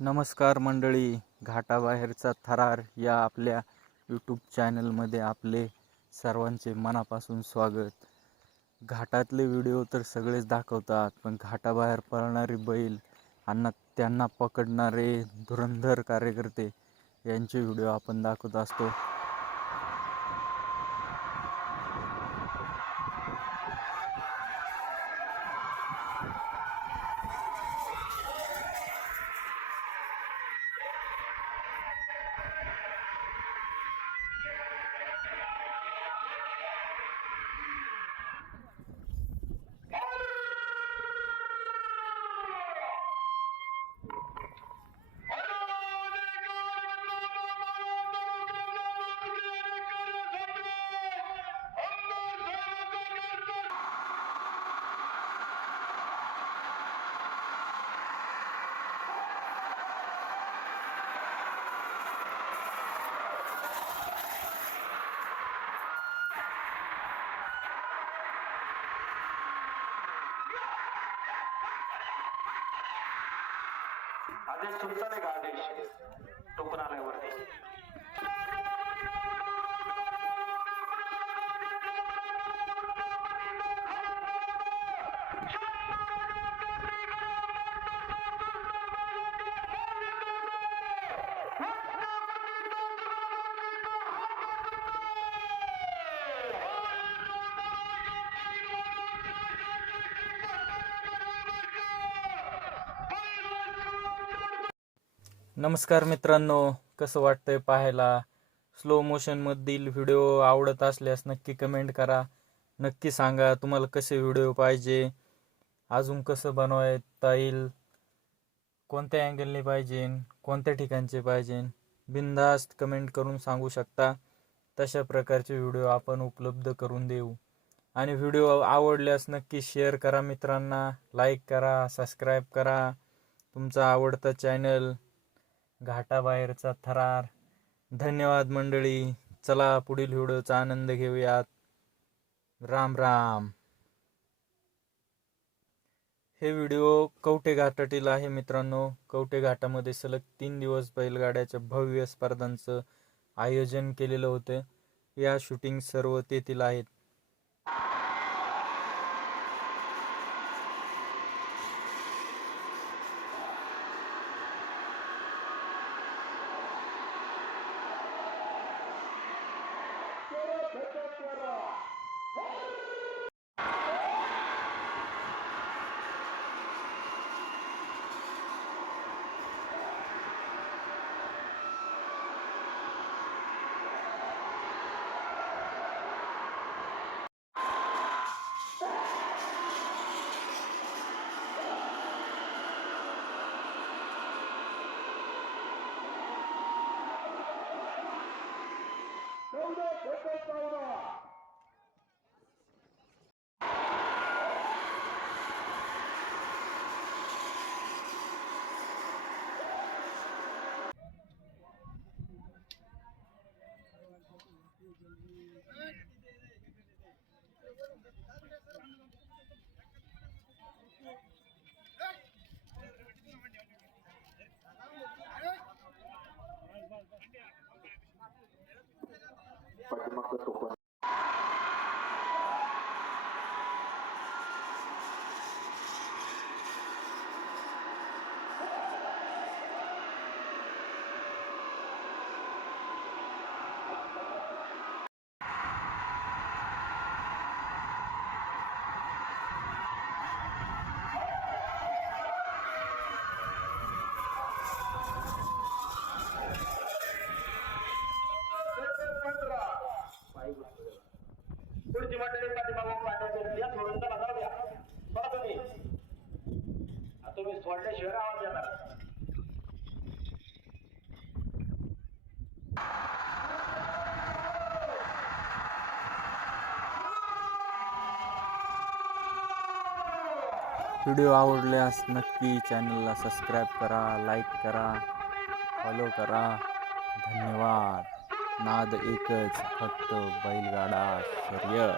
नमस्कार मंडळी, घाटाबाहेरचा थरार या आपल्या यूट्यूब चॅनलमध्ये आपले सर्वांचे मनापासून स्वागत. घाटातले व्हिडिओ तर सगळेच दाखवतात, पण घाटाबाहेर पळणारे बैल आणि त्यांना पकडणारे धुरंधर कार्यकर्ते यांचे व्हिडिओ आपण दाखवत असतो. आदेश तुमचा नाही का? आदेश टोकन आलाय वरती. नमस्कार मित्रांनो, कसं वाटतंय पाहायला? स्लो मोशनमधील व्हिडिओ आवडत असल्यास नक्की कमेंट करा. नक्की सांगा तुम्हाला कसे व्हिडिओ पाहिजे, अजून कसं बनवता येईल, कोणत्या अँगलने पाहिजे, कोणत्या ठिकाणचे पाहिजे. बिनधास्त कमेंट करून सांगू शकता. तशा प्रकारचे व्हिडिओ आपण उपलब्ध करून देऊ. आणि व्हिडिओ आवडल्यास नक्की शेअर करा मित्रांना, लाईक करा, सबस्क्राईब करा. तुमचा आवडता चॅनल घाटाबाहेरचा थरार. धन्यवाद मंडळी. चला पुढील व्हिडिओचा आनंद घेऊयात. राम राम. हे व्हिडिओ कवठे घाटातील आहे मित्रांनो. कवठे घाटामध्ये सलग 3 दिवस बैलगाड्याच्या भव्य स्पर्धांचं आयोजन केलेलं होतं. या शूटिंग सर्व तेथील आहेत. पाठीमागचं टोकन. पुढची मंडळी पाठीमागून पाठवते या सोडून तर नका द्या. बघा तुम्ही सोडल्याशिवाय आवाज येणार. व्हिडिओ आवडल्यास नक्की चॅनलला सबस्क्राईब करा, लाईक करा, फॉलो करा. धन्यवाद. नाद एकच, फक्त बैलगाडा शर्यत.